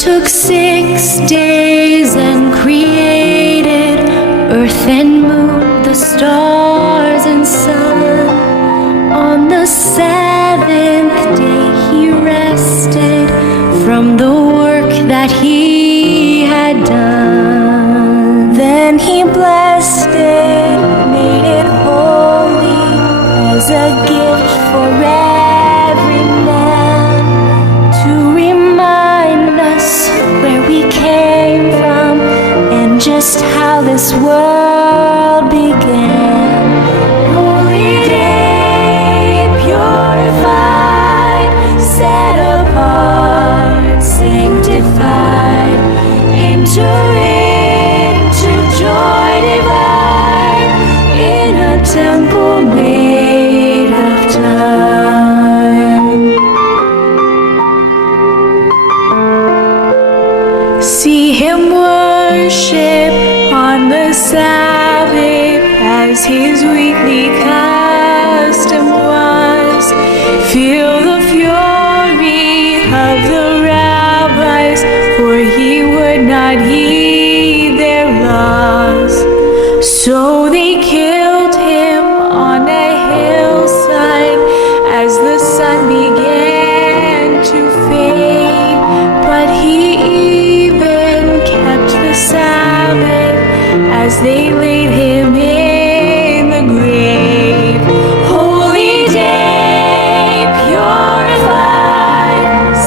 took 6 days and created earth and moon, the stars and sun. On the 7th day he rested from the work that he had done. Then he blessed it, made it holy as a gift for every man, to remind us where we came from and just how this world began. Holy day, purified, set apart, sanctified, enter into joy divine in a temple made of time. See him worship on the Sabbath as his weekly custom was. Feel the fury of the rabbis, for he would not heed their laws. So they killed him on a hillside as the sun began to fade. But he even kept the Sabbath as they laid him in the grave. Holy day, purified,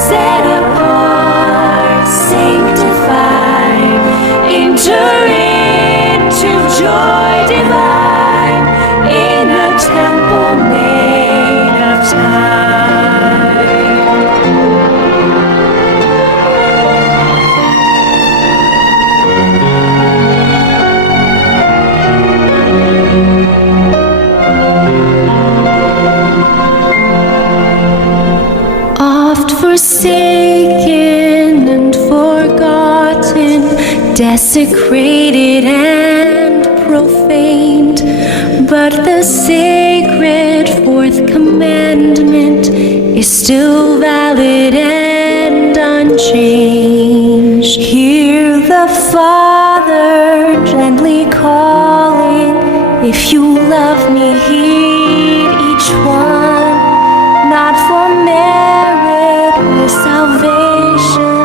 set apart, sanctified, enter into joy divine in a temple made of time. Oft forsaken and forgotten, desecrated and profaned, but the sacred 4th commandment is still valid and unchanged. Hear the Father gently calling, if you love me, heed each one, not for merit or salvation,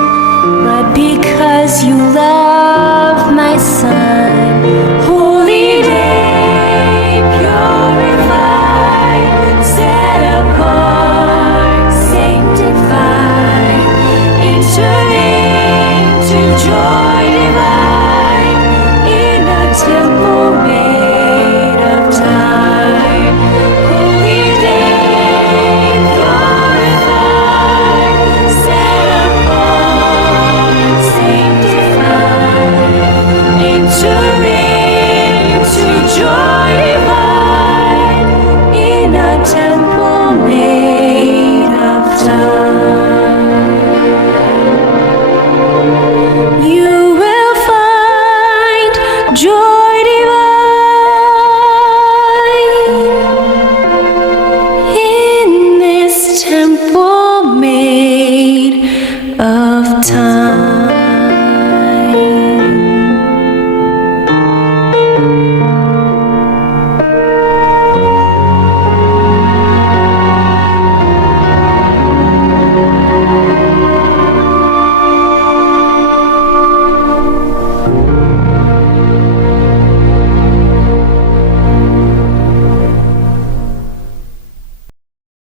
but because you love my Son. Holy day, purified, set apart, sanctified, enter into joy divine in a temple made of time. Holy day, purified, set apart, sanctified, enter into joy divine in a temple made of time. You will find joy divine in this temple made of time.